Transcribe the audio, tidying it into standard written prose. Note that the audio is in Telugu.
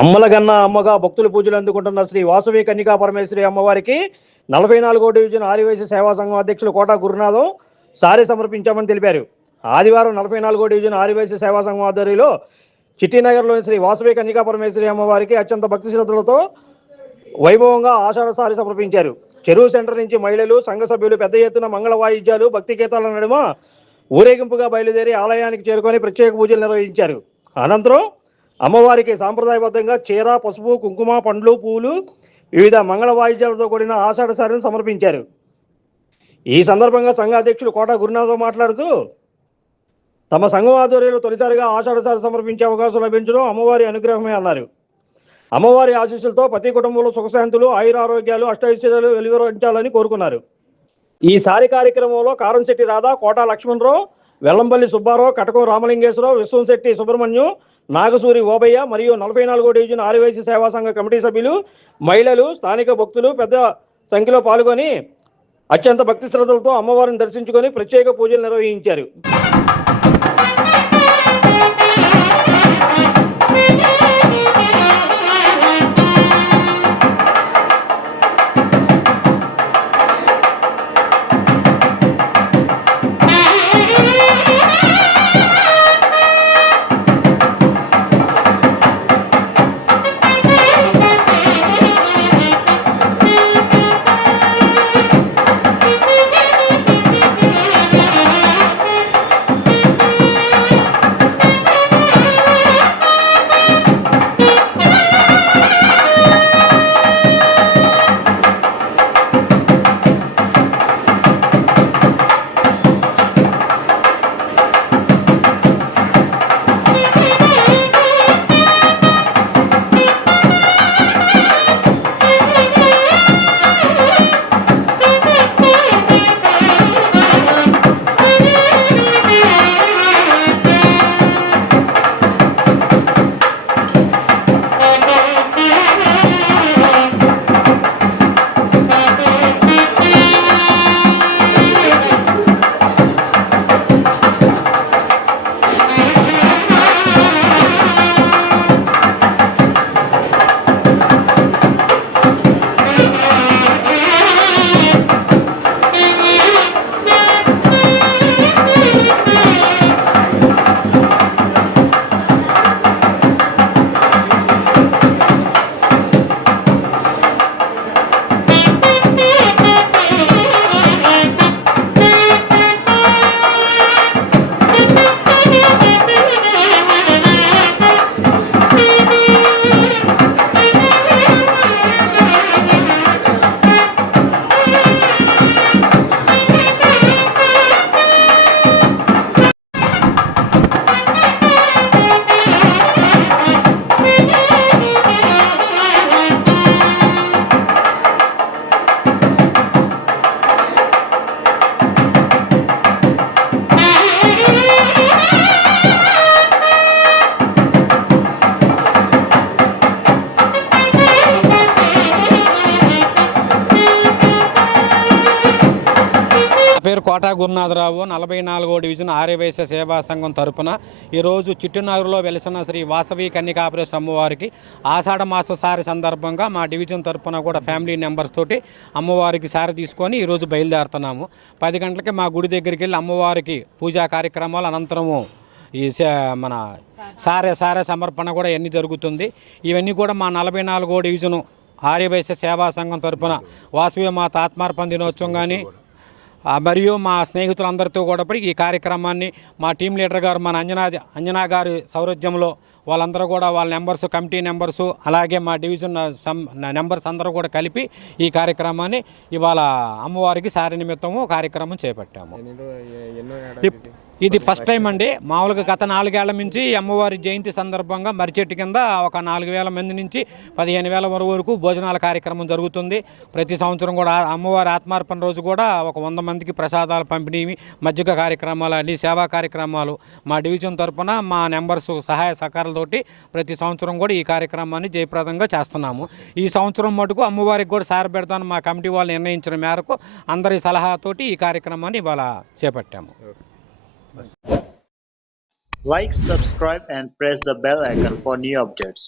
అమ్మలగన్న అమ్మగా భక్తులు పూజలు అందుకుంటున్న శ్రీ వాసవి కన్యకా పరమేశ్వరి అమ్మవారికి 44వ డివిజన్ ఆర్యవైశ్య సేవా సంఘం అధ్యక్షులు కోట గురునాథం సారీ సమర్పించామని తెలిపారు. ఆదివారం 44వ డివిజన్ ఆర్యవైశ్య సేవా సంఘం ఆధ్వర్యంలో చిట్టినగర్లోని శ్రీ వాసవి కన్యకా పరమేశ్వరి అమ్మవారికి అత్యంత భక్తి శ్రద్ధలతో వైభవంగా ఆషాఢ సారీ సమర్పించారు. చెరువు సెంటర్ నుంచి మహిళలు సంఘ సభ్యులు పెద్ద ఎత్తున మంగళ వాయిద్యాలు భక్తి గీతాల నడుమ ఊరేగింపుగా బయలుదేరి ఆలయానికి చేరుకొని ప్రత్యేక పూజలు నిర్వహించారు. అనంతరం అమ్మవారికి సాంప్రదాయబద్ధంగా చీర, పసుపు, కుంకుమ, పండ్లు, పూలు, వివిధ మంగళ వాయిద్యాలతో కూడిన ఆషాఢ సారిని సమర్పించారు. ఈ సందర్భంగా సంఘ అధ్యక్షులు కోట గురునాథం మాట్లాడుతూ తమ సంఘం ఆధ్వర్యంలో తొలిసారిగా ఆషాఢ సారి సమర్పించే అవకాశం లభించడం అమ్మవారి అనుగ్రహమే అన్నారు. అమ్మవారి ఆశీస్సులతో ప్రతి కుటుంబంలో సుఖశాంతులు, ఆయురారోగ్యాలు, అష్టైశ్వర్యాలు వెలువరించాలని కోరుకున్నారు. ఈ సారి కార్యక్రమంలో కారంశెట్టి రాధా, కోట లక్ష్మణరావు, వెల్లంపల్లి సుబ్బారావు, కటకం రామలింగేశ్వరరావు, విశ్వంశెట్టి సుబ్రహ్మణ్యం, నాగసూరి ఓబయ్య మరియు 44వ డివిజన్ ఆర్యవైశ్య సేవా సంఘ కమిటీ సభ్యులు, మహిళలు, స్థానిక భక్తులు పెద్ద సంఖ్యలో పాల్గొని అత్యంత భక్తి శ్రద్ధలతో అమ్మవారిని దర్శించుకొని ప్రత్యేక పూజలు నిర్వహించారు. పేరు కోట గురునాథరావు, 44వ డివిజన్ ఆర్యవైశ్య సేవా సంఘం తరపున ఈరోజు చిట్టినగర్లో వెలిసిన శ్రీ వాసవి కన్యకా పరమేశ్వరి అమ్మవారికి ఆషాఢ మాస సారి సందర్భంగా మా డివిజన్ తరపున కూడా ఫ్యామిలీ మెంబర్స్ తోటి అమ్మవారికి సారి తీసుకొని ఈరోజు బయలుదేరుతున్నాము. 10 గంటలకి మా గుడి దగ్గరికి వెళ్ళి అమ్మవారికి పూజా కార్యక్రమాలు అనంతరము ఈ మన సారే సమర్పణ కూడా ఇవన్నీ జరుగుతుంది. ఇవన్నీ కూడా మా 44వ డివిజను ఆర్యవైశ్య సేవా సంఘం తరపున వాసవి మాత ఆత్మార్పణ దినోత్సవం కానీ మరియు మా స్నేహితులందరితో కూడా ఈ కార్యక్రమాన్ని మా టీం లీడర్ గారు మన అంజనా గారి సౌరధ్యంలో వాళ్ళందరూ కూడా వాళ్ళ నెంబర్స్, కమిటీ నెంబర్సు, అలాగే మా డివిజన్ నెంబర్స్ అందరూ కూడా కలిపి ఈ కార్యక్రమాన్ని ఇవాళ అమ్మవారికి సారి నిమిత్తము కార్యక్రమం చేపట్టాము. ఇది ఫస్ట్ టైం అండి. మామూలుగా గత 4 ఏళ్ల నుంచి అమ్మవారి జయంతి సందర్భంగా మర్రిచెట్టు కింద ఒక 4,000 మంది నుంచి 15,000 వరకు భోజనాల కార్యక్రమం జరుగుతుంది. ప్రతి సంవత్సరం కూడా అమ్మవారి ఆత్మార్పణ రోజు కూడా ఒక 100 మందికి ప్రసాదాలు పంపిణీ, మజ్జిగ కార్యక్రమాలు, అన్ని సేవా కార్యక్రమాలు మా డివిజన్ తరఫున మా నెంబర్స్ సహాయ సహకారాలతోటి ప్రతి సంవత్సరం కూడా ఈ కార్యక్రమాన్ని జయప్రదంగా చేస్తున్నాము. ఈ సంవత్సరం మటుకు అమ్మవారికి కూడా సారి పెడతాను మా కమిటీ వాళ్ళు నిర్ణయించిన మేరకు అందరి సలహాతోటి ఈ కార్యక్రమాన్ని ఇవాళ చేపట్టాము. Like, subscribe and press the bell icon for new updates.